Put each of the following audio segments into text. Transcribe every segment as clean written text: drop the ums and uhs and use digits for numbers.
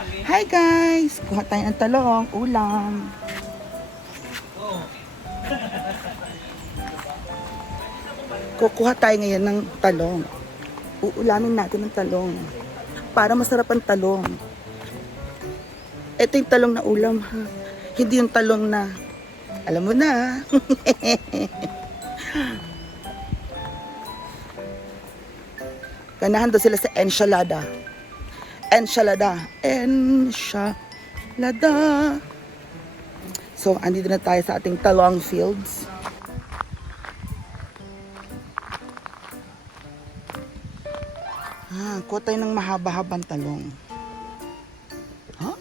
Hi guys! Kuha tayo ng talong, ulam. Kukuha tayo ngayon ng talong. Uulamin natin ng talong. Para masarap ang talong. Ito yung talong na ulam ha. Hindi yung talong na, alam mo na. Ganahan daw sila sa enchilada. Enchilada. Enchilada. So, andito na tayo sa ating talong fields. Kuha tayo ng mahaba-habang talong. Huh?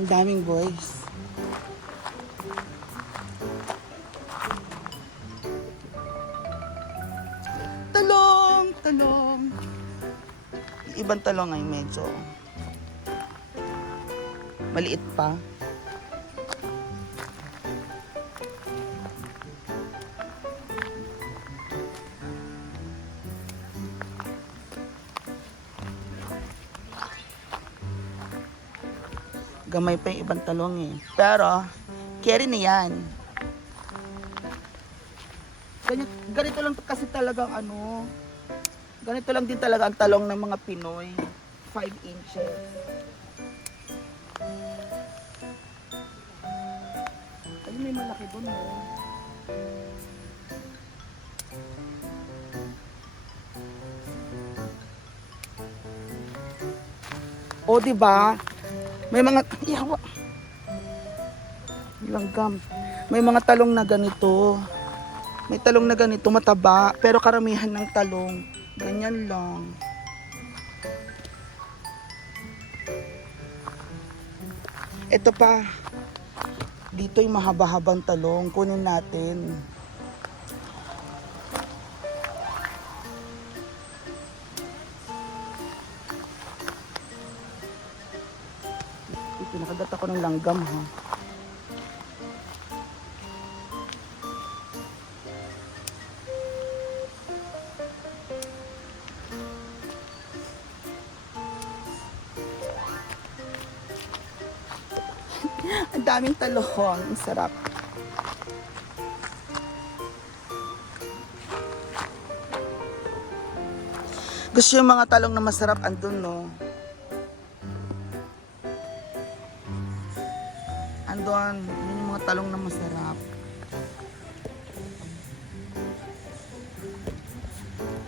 Ang daming boys. Talong! Talong! Yung ibang talong ay medyo maliit pa. Gamay pa yung ibang talong eh. Pero, carry na yan. Ganito lang kasi talagang ano, ganito lang din talaga ang talong ng mga Pinoy. 5 inches. Ay, may malaki doon oh. O, diba? May mga yawa. Langgam. May mga talong na ganito. May talong na ganito mataba, pero karamihan ng talong ganyan lang. Ito pa. Dito yung mahaba-habang talong, kunin natin. Nakagat ako ng langgam ha. Ang daming talong. Ang sarap. Gusto yung mga talong na masarap andun no. Andun, yun yung mga talong na masarap.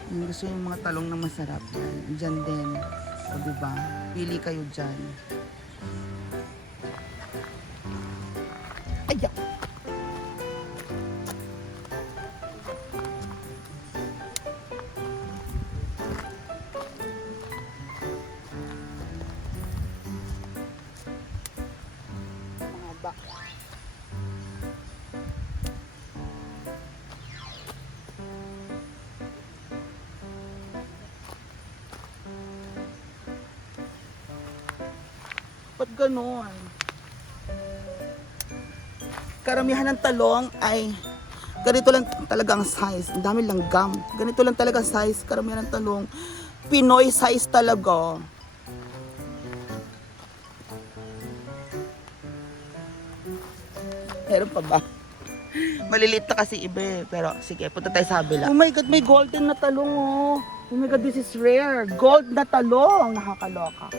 Gusto yung mga talong na masarap. Diyan din. O diba? Pili kayo dyan. Ayak! Mahaba. Ba't ganon? Karamihan ng talong ay ganito lang talagang size. Ang dami langgam. Ganito lang talaga size. Karamihan ng talong. Pinoy size talaga. Meron pa ba? Maliliit na kasi iba eh. Pero sige, punta tayo sa kabila. Oh my God, may golden na talong oh. Oh my God, this is rare. Gold na talong. Nakakaloka.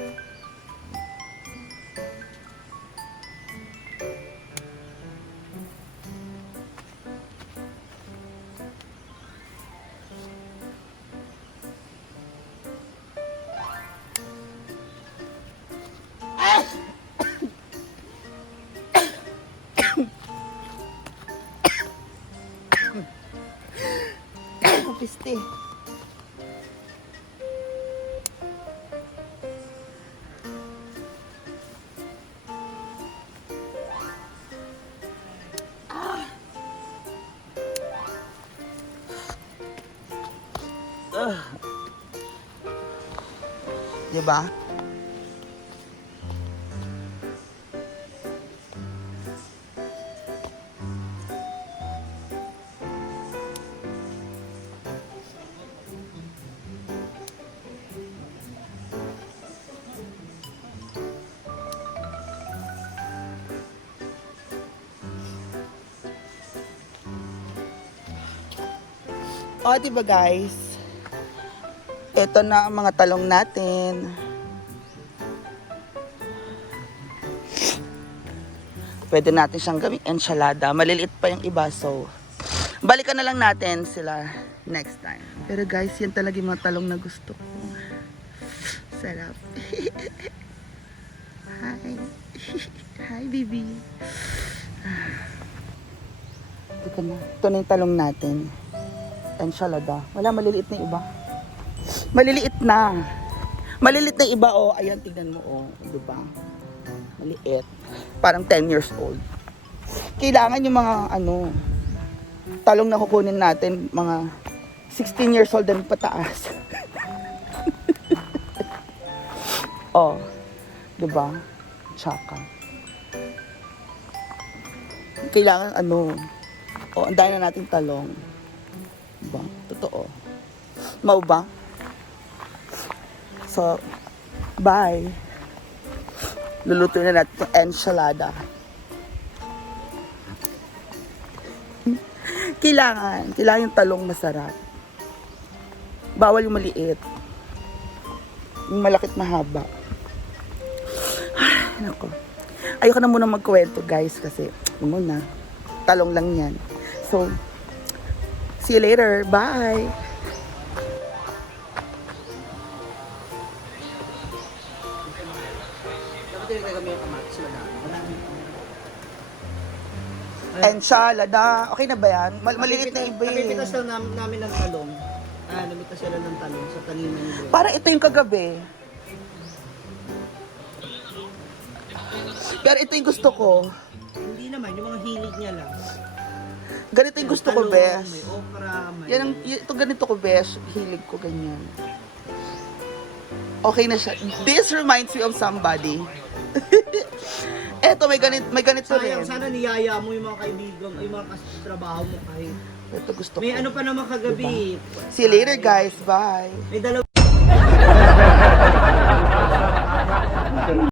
piste. Diba? O, diba guys? Ito na ang mga talong natin. Pwede natin siyang gawing enchilada. Maliliit pa yung iba, so balikan na lang natin sila next time. Pero guys, yan talaga yung mga talong na gusto ko. Sarap. Hi. Hi, baby. Ito na yung talong natin. Enchilada. Wala, maliliit na iba. Maliliit na. Maliliit na iba, oh. Ayan, tignan mo, oh. Diba? Maliit. Parang 10 years old. Kailangan yung mga, talong na kukunin natin, mga 16 years old and pataas. Oh. Diba? Tsaka. Kailangan, oh, ang dahil na natin talong. Diba? Totoo. Mau ba? So, bye. Lulutuin na natin itong enchilada. Kailangan yung talong masarap. Bawal yung maliit. Yung malakit mahaba. Ay, nako. Ayoko na muna magkwento, guys, kasi muna. Talong lang yan. So, see you later. Bye! Enchilada. Okay na ba yan? Maliliit na iba eh. Napipitas lang namin ng talong. Namitas sila ng talong sa taniman nila. Parang ito yung kagabi. Pero ito yung gusto ko. Hindi naman, yung mga hilig niya lang. Ganito yung gusto ko, Talong, bes. may okra, may... Ito ganito ko, bes. Hilig ko ganyan. Okay na siya. This reminds me of somebody. Eto, may ganito rin. Sayang, sana niyaya mo yung mga kaibigan, yung mga katrabaho mo kahit. Ito gusto ko. May ano pa naman kagabi. See you later, guys. Bye. May dalawa.